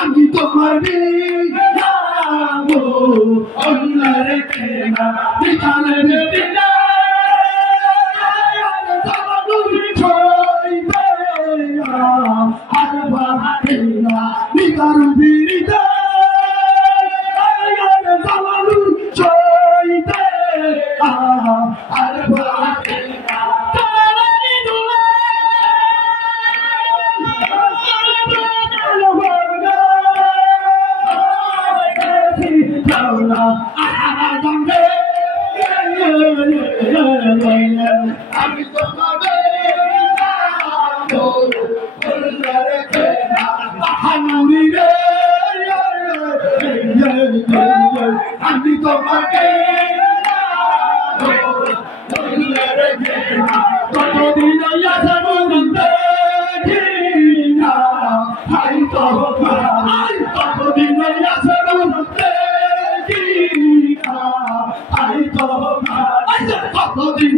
আমি তোমার যাবো অন্যের কেনা বিছানে দিনা আর ভাবিনা নিগার বিরিতে জালালুর চইতে আর ভাবিনা আমি তোমাকে আমি তোমাকে কতদিন কতদিন কতদিন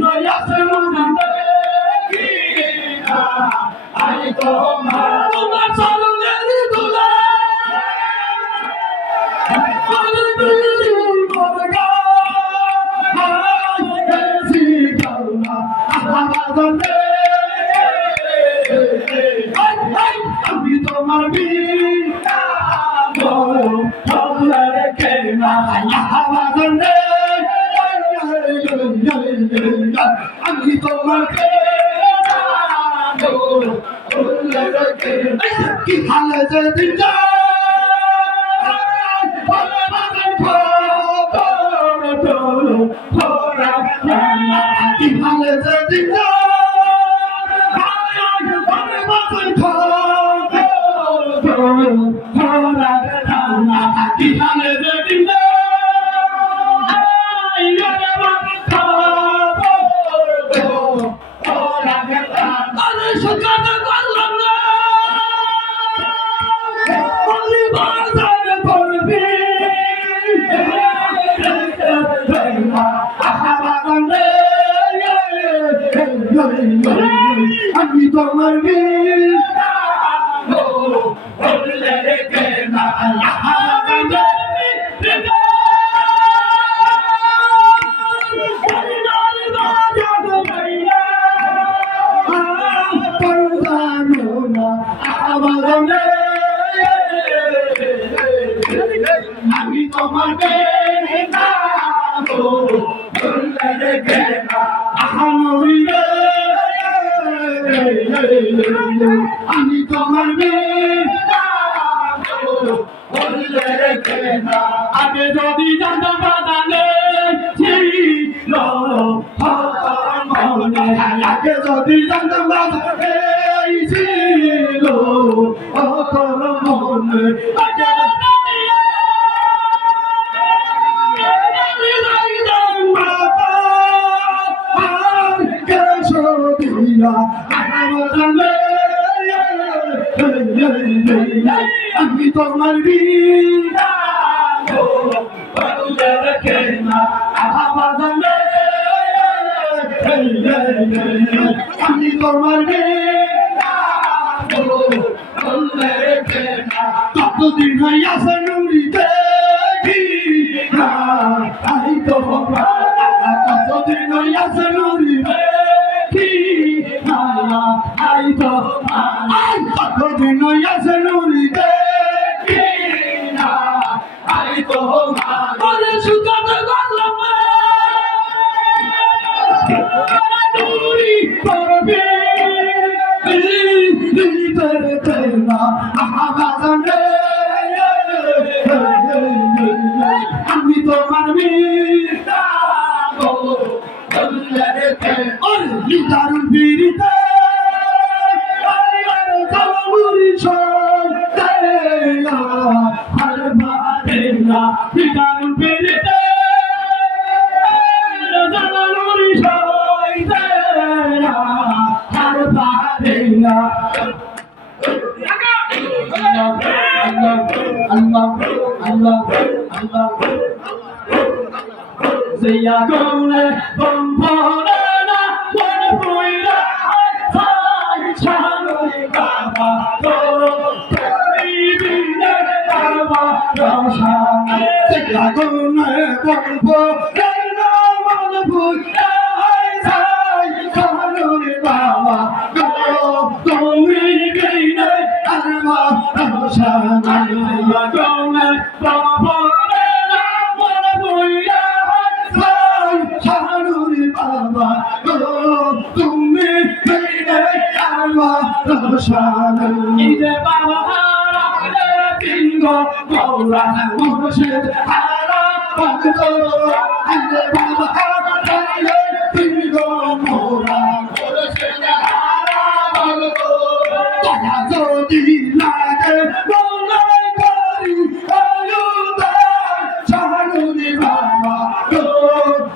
তোমার চরণের দোলা আমি তোমার আমি তোমার কি হালে যেদিন কি হালে যেদিন কি হালে যেদিন আমি তোমার আমি তোমার আমি তোমার আগে যদি জানতাম বাদানে ছিল আগে যদি জানতাম বাদানে ছিল মনে আমি তোমার আমি তোমার কতদিন হইয়াছে নুরিতে কতদিন হইয়াছে নুরিতে কতদিন হইয়াছে নুরিতে সুতাতে করলাম নুরি করবে আমি তোমার দারুণ বিরিতে দারুণ বিরিতে Allah Zia gole bombona na wana puira sai chalo baba তুমি ইদে বাবা হারা তিনগ গৌরা মুর্শিদ হারা ভক্ত ইদে বাবা হারা তিনগ গৌরা মুর্শিদ হারা ভক্ত তোরা যদি লাগে বলাই করি আয়ুদা শাহানুরি বাবা গো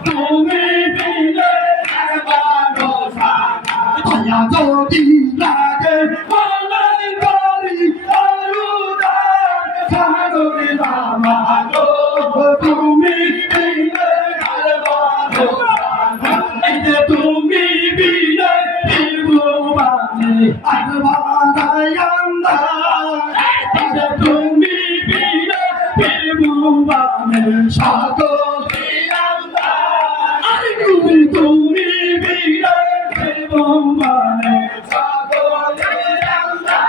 তুমি বিলে বাবা তোরা যদি লাগে বলাই করি আয়ুদা শাহানুরি বাবা গো তুমি বিলে বাবা তুমি বিলে বিভুবানে আরবাদায়ান্দা তুমি বিলে বিভুবানে সাগরিয়ান্দা আরে তুমি বিলে বিভুবানে সাগরিয়ান্দা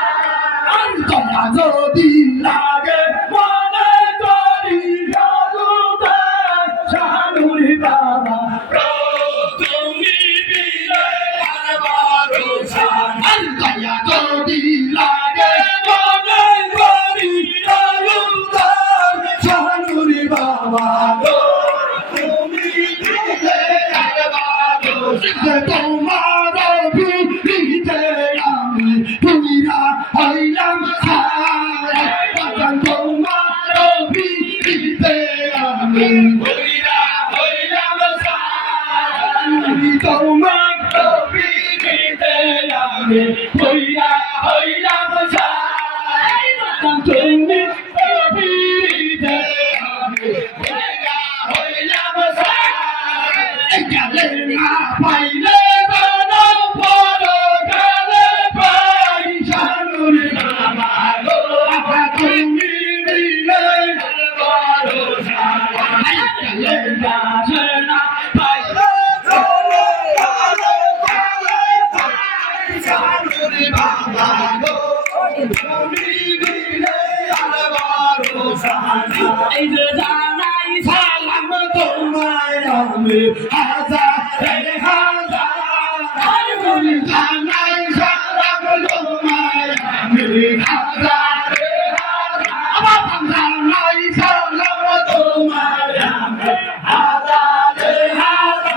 আরে তোরা যদি লাগে মনে করি আলুদা শাহানুরি বাবা তুমি বিলে আল্লাহ যদি লাগে মনে করি আলুদা শাহানুরি বাবা তুমি বিলে তোমার ভিড়িতে আমি পুইরা হইলাম তোমার ভিড়িতে আমি পুইরা হইলাম তোমার ভিড়িতে আমি পুইরা হইলাম তুমি ভিড়িতে আমি পুইরা হইলাম গেলে না পাইলে কোনো বড় গেলে পাই শাহানুরি বাবা গো তুমি বিলে গেলে না পাইলে কোনো বড় গেলে পাই শাহানুরি বাবা গো তুমি বিলে এই যে জানাই সালাম তোমায় আমি হাজার হাজার জানাই সালাম তোমায় আমি হাজার হাজার জানাই সালাম তোমায় আমি হাজার হাজার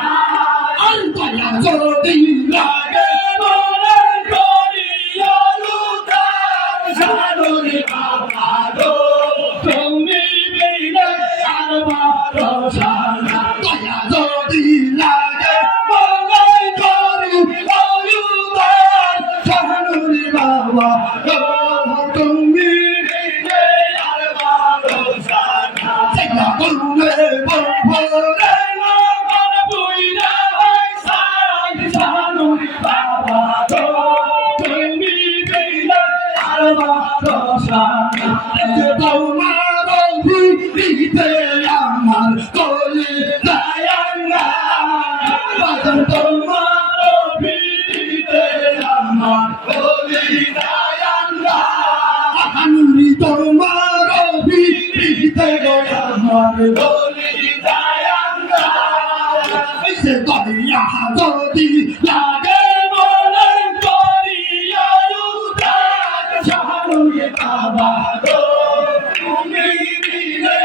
দয়া যদি লাগে মনে করি আলুদা শাহানুরি বাবা গো তুমি বিলে দয়া যদি লাগে মনে করি আলুদা শাহানুরি বাবা গো তুমি বিলে চেষ্টা করলে বলবলে মন বুইরা শাহানুরি বাবা গো তুমি বিলে তোমার ভিড়িতে আমার কলি দায়াঙ্গা তোমার ভিড়িতে আমার কলি দায়াঙ্গা শাহানুরি তোমার ভিড়িতে আমার কলি দায়াঙ্গা সে দয়া যদি লাগে মনে করি আলুদা শাহানুরি বাবা গো তুমি বিলে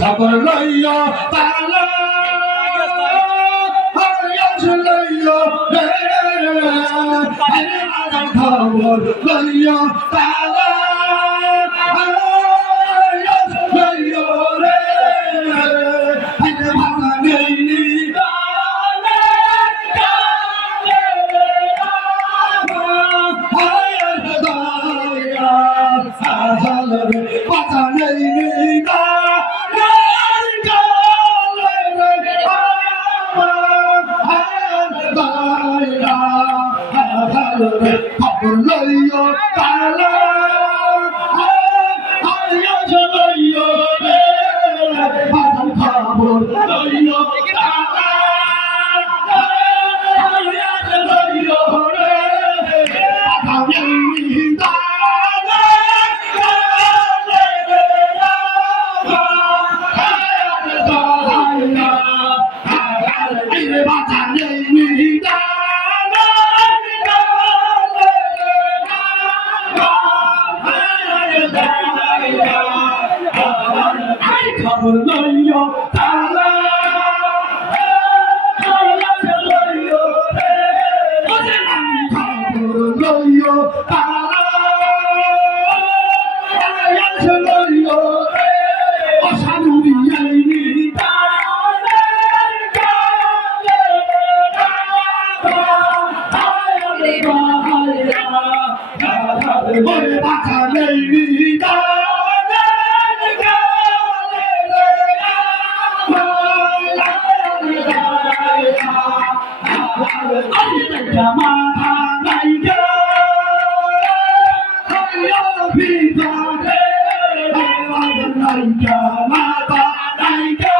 খবর লইয়া তালা লইয়া খবর লইয়া তালা লইয়া রে ভাঙা নেই পাতা নেই খবর লইয়া তালা খবর লইও তালা খবর লইও তালা লইও অসানুরি আইনি ওরে বাঁচা নেই মাথা নাইকা ভিতরে নাইকা মাথা নাইকা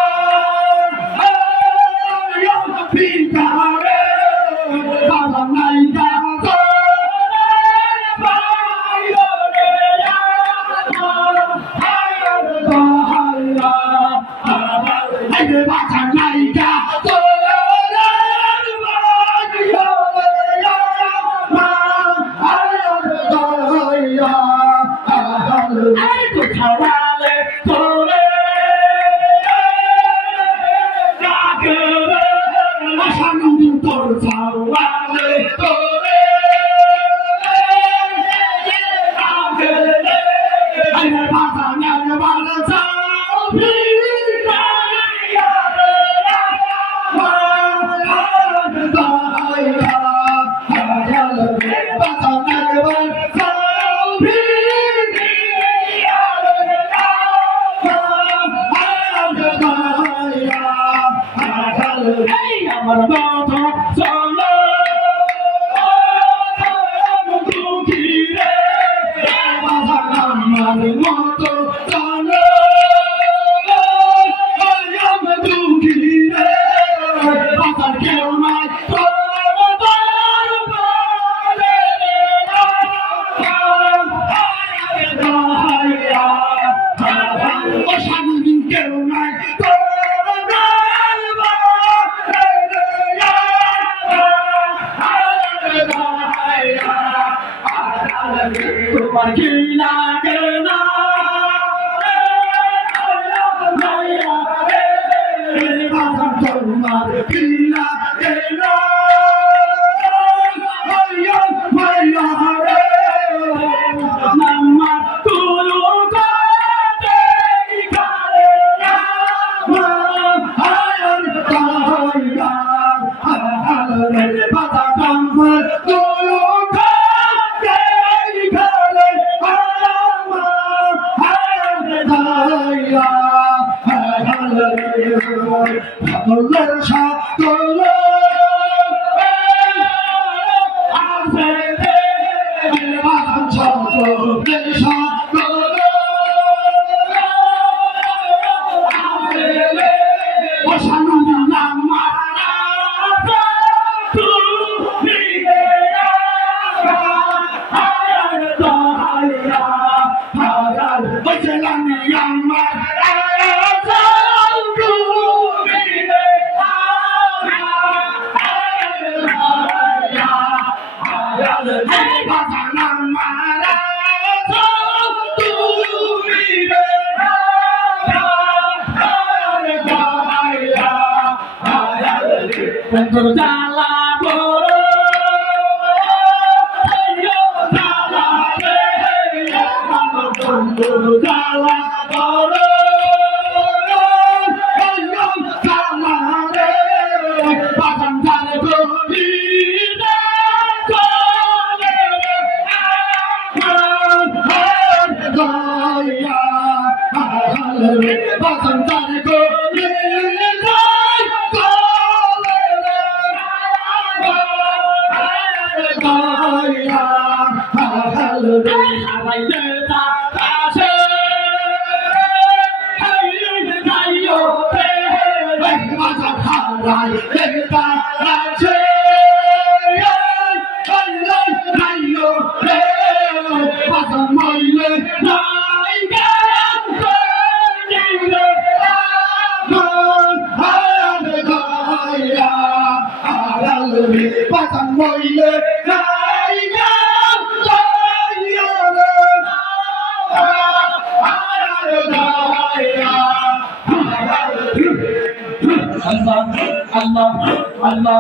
ভিতরে বাবা নাইকা বাঁচা নাইকা ছাড়ালে তোরে আসানুরি তোর ছাড়ালে তোরে বাঁচা নাই বাঁচা আমার মত চলো দুঃখী রে আমার মত চলো আমার দুঃখী রে বাজার কেউ নাই অসানুরি কেউ নাই তোমার কি লাগে না তোমার কি লাগে না নাম্মা তুলু কাটে কারে না হায়র তাইয়া হালে বাতা কামর তুলু সকলের সকল আছে সকলের সকল অসানুরি নামারা তুমি জালা বড় জালা জালা বড় বাগান জালে গলি বাগান জালে গলি Pasang moile, kaya আল্লাহ আল্লাহ আল্লাহ